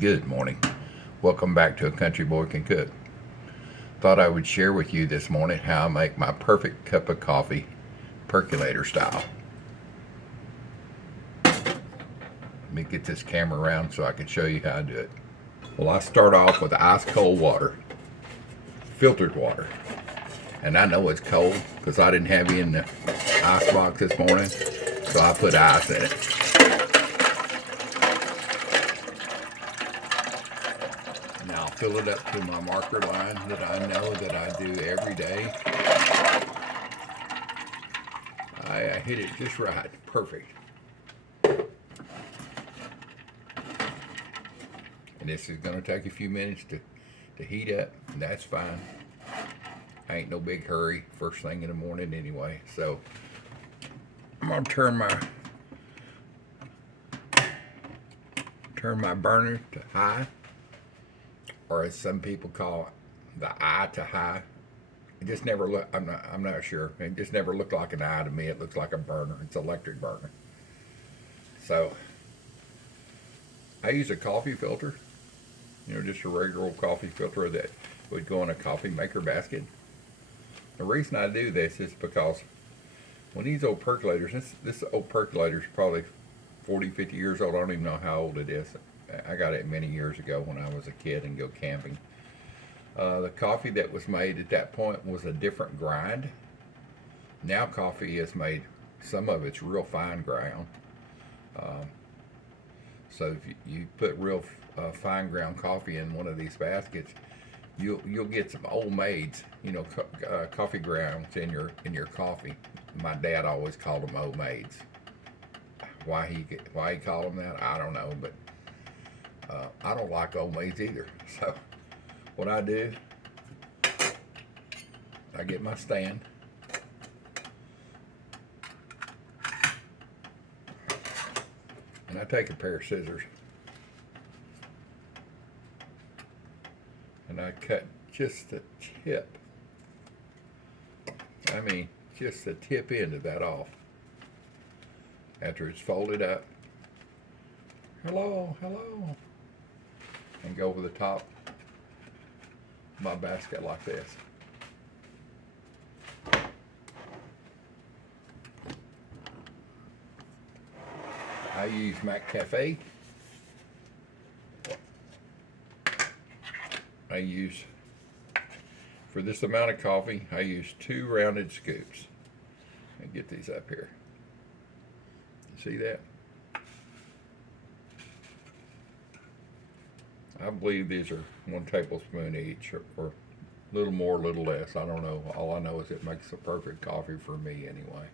Good morning. Welcome back to A Country Boy Can Cook. Thought I would share with you this morning how I make my perfect cup of coffee, percolator style. Let me get this camera around so I can show you how I do it. Well, I start off with ice cold water, filtered water. And I know it's cold because I didn't have any in the ice box this morning, so I put ice in it. Now I'll fill it up to my marker line that I know that I do every day. I hit it just right, perfect. And this is going to take a few minutes to heat up, and that's fine. I ain't no big hurry first thing in the morning anyway. So I'm going to turn my burner to high, or as some people call it, the eye to high. It just never look. I'm not sure. It just never looked like an eye to me. It looks like a burner. It's an electric burner. So I use a coffee filter. Just a regular old coffee filter that would go in a coffee maker basket. The reason I do this is because when these old percolators, this old percolator is probably 40, 50 years old. I don't even know how old it is. I got it many years ago when I was a kid and go camping. The coffee that was made at that point was a different grind. Now coffee is made, some of it's real fine ground. So if you put real fine ground coffee in one of these baskets, you'll get some old maids, coffee grounds in your coffee. My dad always called them old maids. Why he called them that, I don't know, but I don't like old maids either. So what I do, I get my stand, and I take a pair of scissors, and I cut just the tip, just the tip end of that off. After it's folded up, hello, and go over the top of my basket like this. I use Mac Cafe. For this amount of coffee, I use 2 rounded scoops. Let me get these up here. See that? I believe these are 1 tablespoon each, or a little more, a little less. I don't know. All I know is it makes the perfect coffee for me anyway.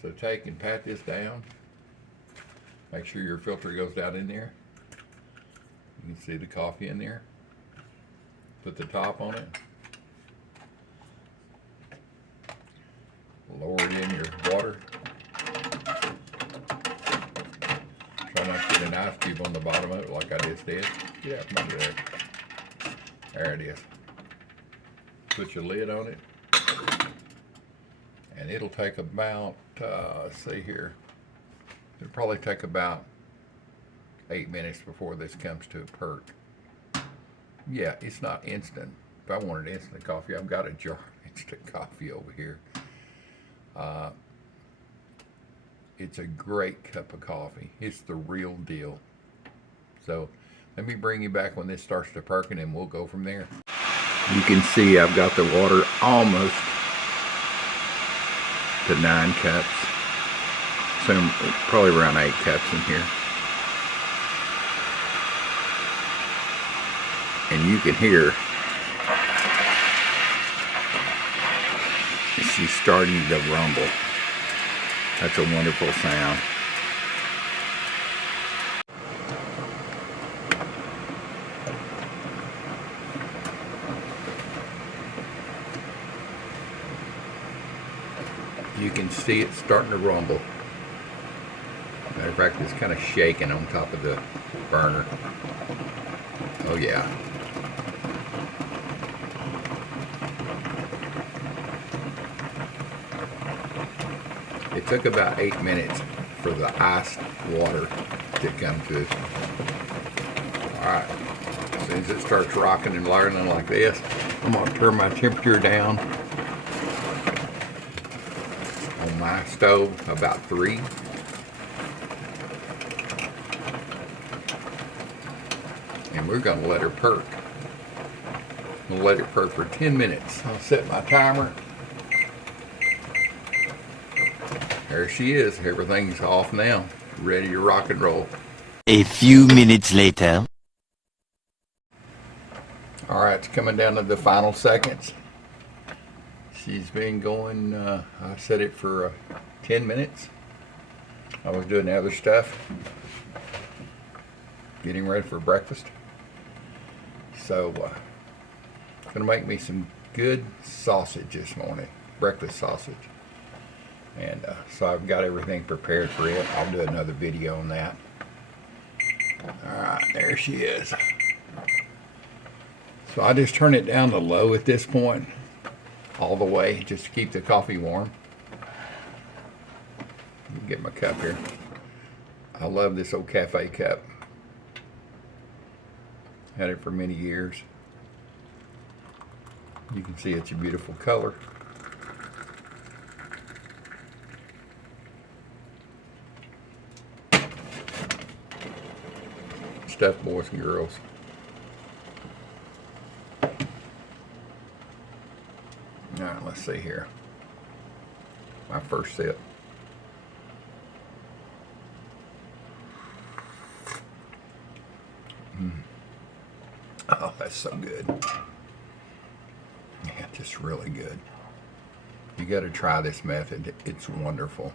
So take and pat this down. Make sure your filter goes down in there. You can see the coffee in there. Put the top on it. Lower it in your water. Try not to get an ice cube on the bottom of it like I just did. Yeah, maybe there. There it is. Put your lid on it. And it'll take about, let's see here. It'll probably take about 8 minutes before this comes to a perk. Yeah, it's not instant. If I wanted instant coffee, I've got a jar of instant coffee over here. It's a great cup of coffee. It's the real deal. So let me bring you back when this starts to perking, and we'll go from there. You can see I've got the water almost to 9 cups. So probably around 8 cups in here. And you can hear she's starting to rumble. That's a wonderful sound. You can see it starting to rumble. Matter of fact, it's kind of shaking on top of the burner. Oh yeah. It took about 8 minutes for the iced water to come to. Alright, as soon as it starts rocking and larding like this, I'm going to turn my temperature down on my stove about 3. And we're going to let her perk. I'm going to let it perk for 10 minutes. I'll set my timer. There she is. Everything's off now. Ready to rock and roll. A few minutes later. Alright, it's coming down to the final seconds. She's been going, I set it for 10 minutes. I was doing other stuff. Getting ready for breakfast. So, gonna make me some good sausage this morning. Breakfast sausage. And so I've got everything prepared for it. I'll do another video on that. Alright, there she is. So I just turn it down to low at this point, all the way, just to keep the coffee warm. Get my cup here. I love this old cafe cup. Had it for many years. You can see it's a beautiful color. Stuff, boys and girls. Alright, let's see here. My first sip. Oh, that's so good. Yeah, just really good. You got to try this method. It's wonderful.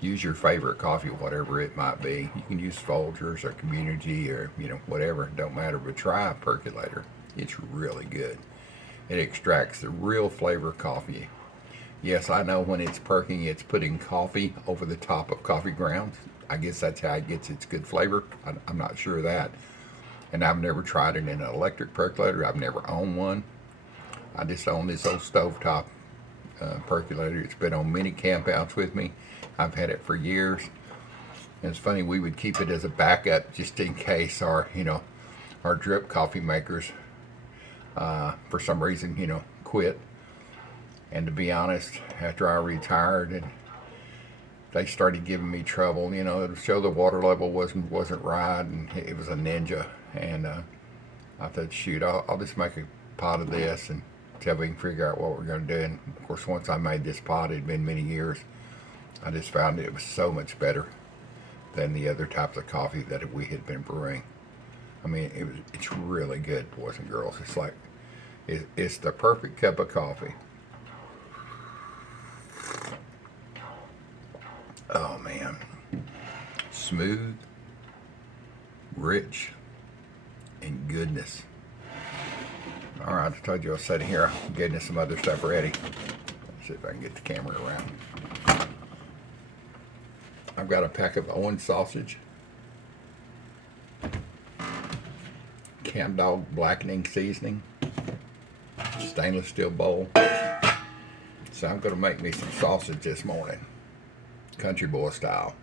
Use your favorite coffee, whatever it might be. You can use Folgers or Community or, whatever. It don't matter, but try a Percolator. It's really good. It extracts the real flavor of coffee. Yes, I know when it's perking, it's putting coffee over the top of coffee grounds. I guess that's how it gets its good flavor. I'm not sure of that. And I've never tried it in an electric percolator. I've never owned one. I just own this old stovetop percolator. It's been on many campouts with me. I've had it for years. And it's funny, we would keep it as a backup just in case our drip coffee makers, for some reason, quit. And to be honest, after I retired, and they started giving me trouble, to show the water level wasn't right, and it was a Ninja. And I thought, shoot, I'll just make a pot of this and till we can figure out what we're going to do. And of course, once I made this pot, it had been many years, I just found it was so much better than the other types of coffee that we had been brewing. I mean, it's really good, boys and girls. It's like, it's the perfect cup of coffee. Oh man, smooth, rich, and goodness. All right, I told you I'll set it here. I'm getting some other stuff ready. Let's see if I can get the camera around. I've got a pack of Owen sausage, Camp Dog blackening seasoning, stainless steel bowl. So I'm going to make me some sausage this morning, country boy style.